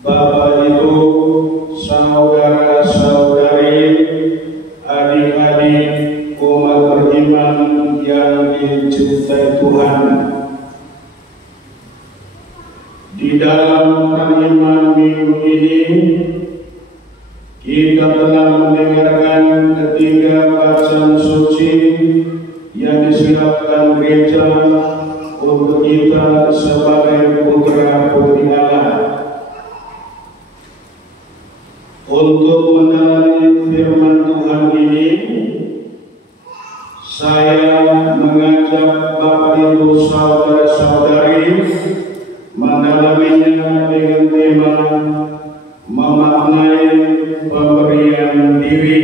Bapak, Ibu, saudara-saudari, adik-adik umat beriman yang dicintai Tuhan. Di dalam iman minggu ini kita telah mendengarkan ketiga bacaan suci yang disiapkan gereja untuk kita sebagai putra-putri Allah. Untuk menjalani firman Tuhan ini, saya mengajak Bapak Ibu saudara-saudari mendalaminya dengan tema memaknai pemberian diri.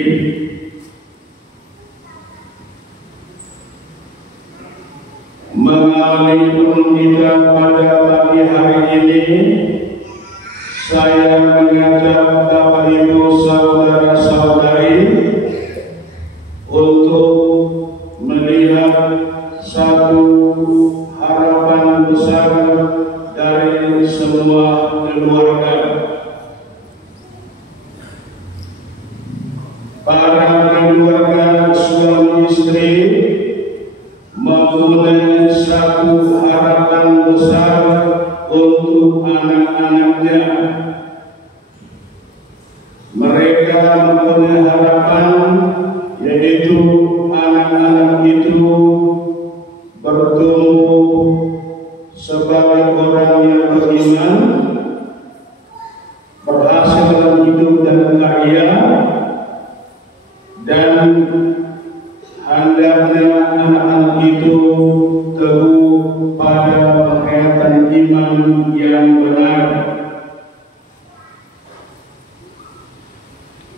Mengawali kita pada pagi hari ini, saya mengajak Bapak Ibu saudara-saudari untuk melihat satu harapan besar dari semua keluarga. Para keluarga suami istri mempunyai satu harapan besar untuk anak-anaknya. Mereka mempunyai harapan, yaitu anak-anak itu bertumbuh sebagai orang yang beriman, berhasil dalam hidup dan karya, dan hendaknya anak-anak itu teguh pada penghayatan iman yang benar.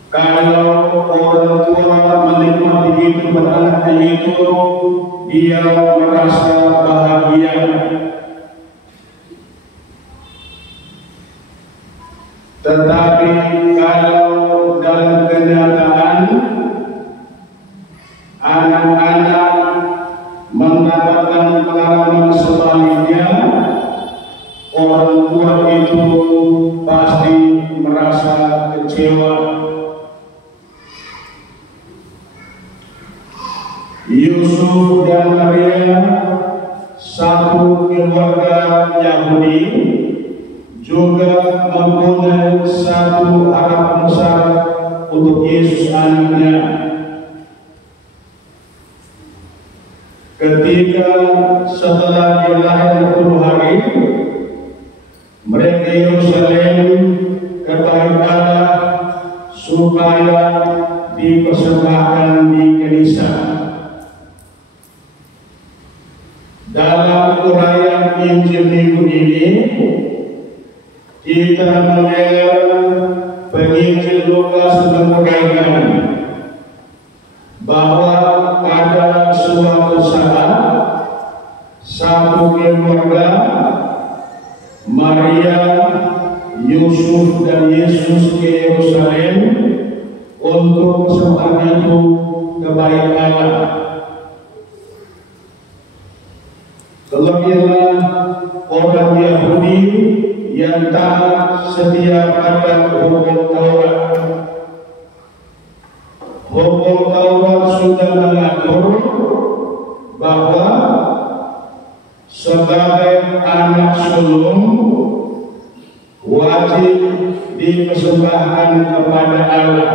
Kalau orang tua menikmati hidup anaknya itu, dia merasa bahagia. Tetapi kalau dalam kenyataan anak-anak mendapatkan pengalaman sebaliknya, orang tua itu pasti merasa kecewa. Yusuf dan Maria, satu keluarga Yahudi, juga mempunyai satu harapan besar untuk Yesus anaknya. Ketika setelah dia lahir 10 hari, mereka Yerusalem kepada Allah supaya dipersembahkan di gereja. Dalam uraian Injil minggu ini, kita melihat penginjil Lukas menguraikan bahwa pada suatu saat satu keluarga, Maria, Yusuf dan Yesus ke Yerusalem untuk persembahan itu kepada Allah. Kelebihan orang Yahudi yang taat setia pada hukum Taurat. Hukum Taurat sudah mengatur bahwa sebagai anak sulung wajib dipersembahkan kepada Allah.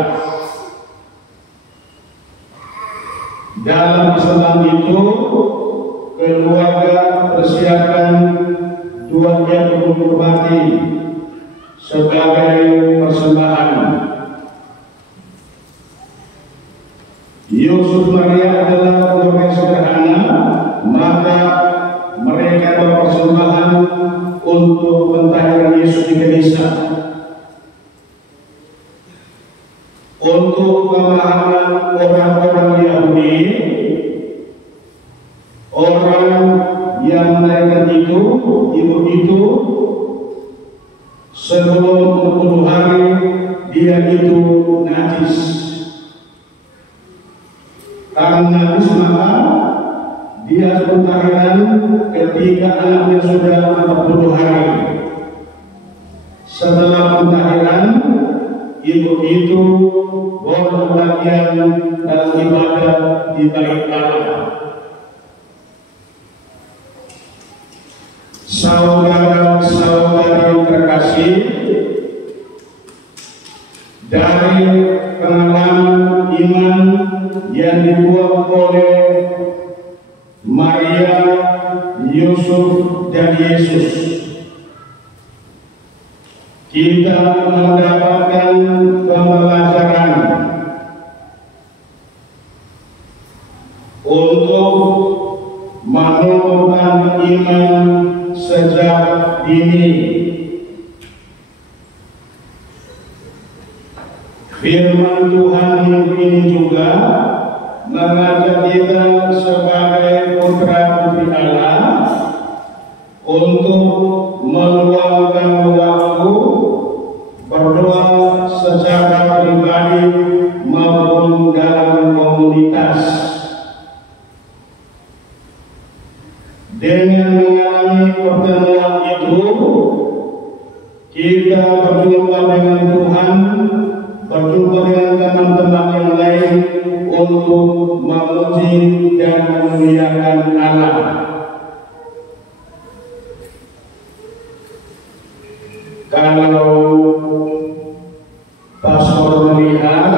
Dalam persembahan itu, keluarga persiapkan 2 ekor mati sebagai persembahan. Yusuf Maria adalah keluarga sederhana, maka mereka berpersembahan untuk mentahirkan Yesus di gereja. Untuk pemahaman orang-orang Yahudi, orang yang menaikkan itu, ibu itu, sebelum 10 hari dia itu najis. Karena najis maka dia bertahan ketika anaknya sudah 40 hari. Setelah pentahiran, ibu-ibu boleh bagian dalam ibadah di bait Allah. Saudara-saudari terkasih, dari pengalaman iman yang dibuat oleh Maria, Yusuf, dan Yesus, kita mendapatkan pembelajaran untuk menumbuhkan iman sejak dini. Firman Tuhan ini juga mengajak kita sebagai putra-putri Allah untuk meluangkan waktu berdoa secara pribadi maupun dalam komunitas. Dengan mengalami pertemuan itu, kita berjumpa dengan Tuhan, berjumpa dengan teman-teman yang lain untuk memuji dan memuliakan Allah. Kalau pastor melihat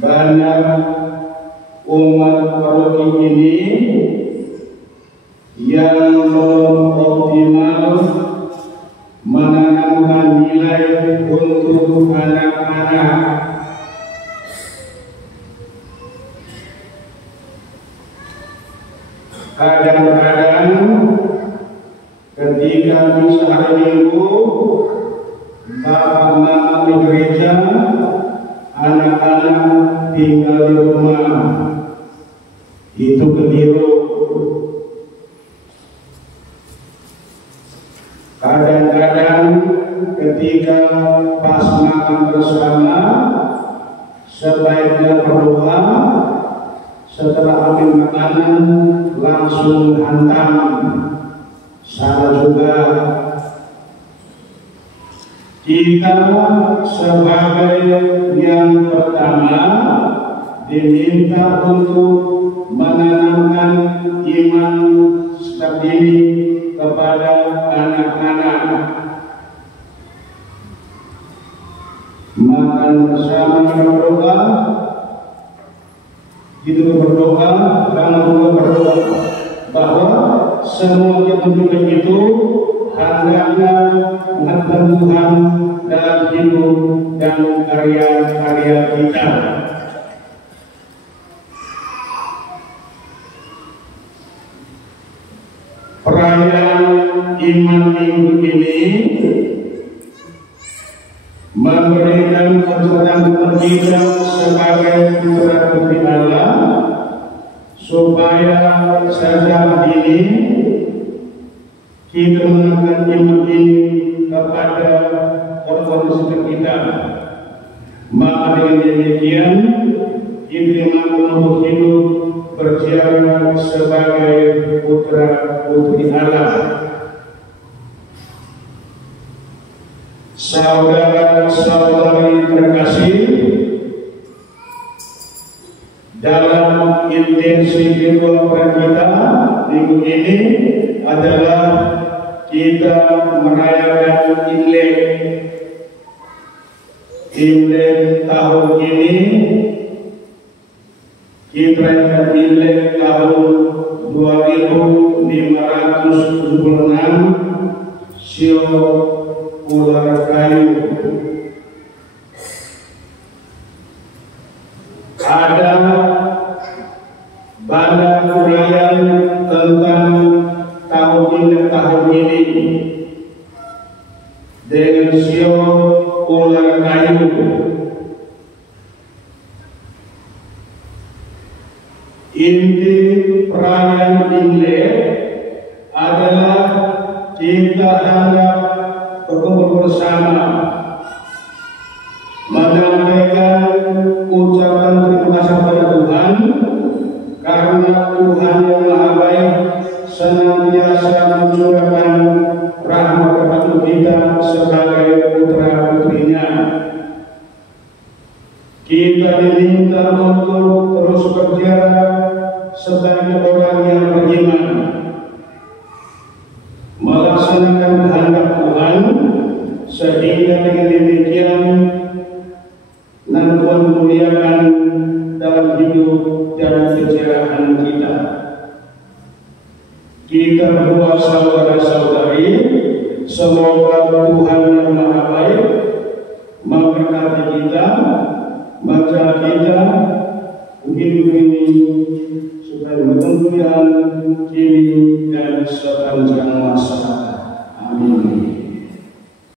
banyak umat paroki ini yang belum optimal menanamkan nilai untuk anak-anak, kadang-kadang ketika misa hari Minggu, bapak mama di gereja, anak-anak tinggal di rumah. Itu keliru. Kadang-kadang ketika pas makan bersama, sebaiknya berdoa, setelah ambil makanan langsung hantam. Salah juga. Kita sebagai yang pertama diminta untuk menanamkan iman sejak dini kepada anak-anak. Makan bersama berdoa, hidup berdoa, bangun juga berdoa, bahwa semua yang tunjukkan itu hendaknya mengharapkan Tuhan dalam hidup dan karya-karya kita. Perayaan iman minggu ini memberikan keterangan kita sebagai putra-putri Allah, supaya sejak dini kita menanamkan iman ini kepada orang-orang sekitar kita. Maka dengan demikian kita mampu hidup berjalan sebagai putra-putri Allah. Saudara-saudari terkasih, dalam intensi kedua kita minggu ini adalah kita merayakan Imlek tahun ini. Kita merayakan Imlek tahun 2576 Sio Ular Kayu. Ada banyak uraian tentang tahun ini dengan Sio Ular Kayu. Inti perayaan Imlek adalah kita hendak berkumpul bersama, menyampaikan ucapan terima kasih kepada Tuhan, karena Tuhan yang Maha Baik senantiasa mencurahkan rahmat kepada kita sebagai putra-putrinya. Kita diminta untuk terus berjalan sebagai orang yang beriman, melaksanakan kehendak Tuhan, sehingga dengan demikian Tuhan memuliakan dalam hidup dan kejayaan kita. Kita berdoa saudara-saudari, semoga Tuhan yang Maha Baik memberkati kita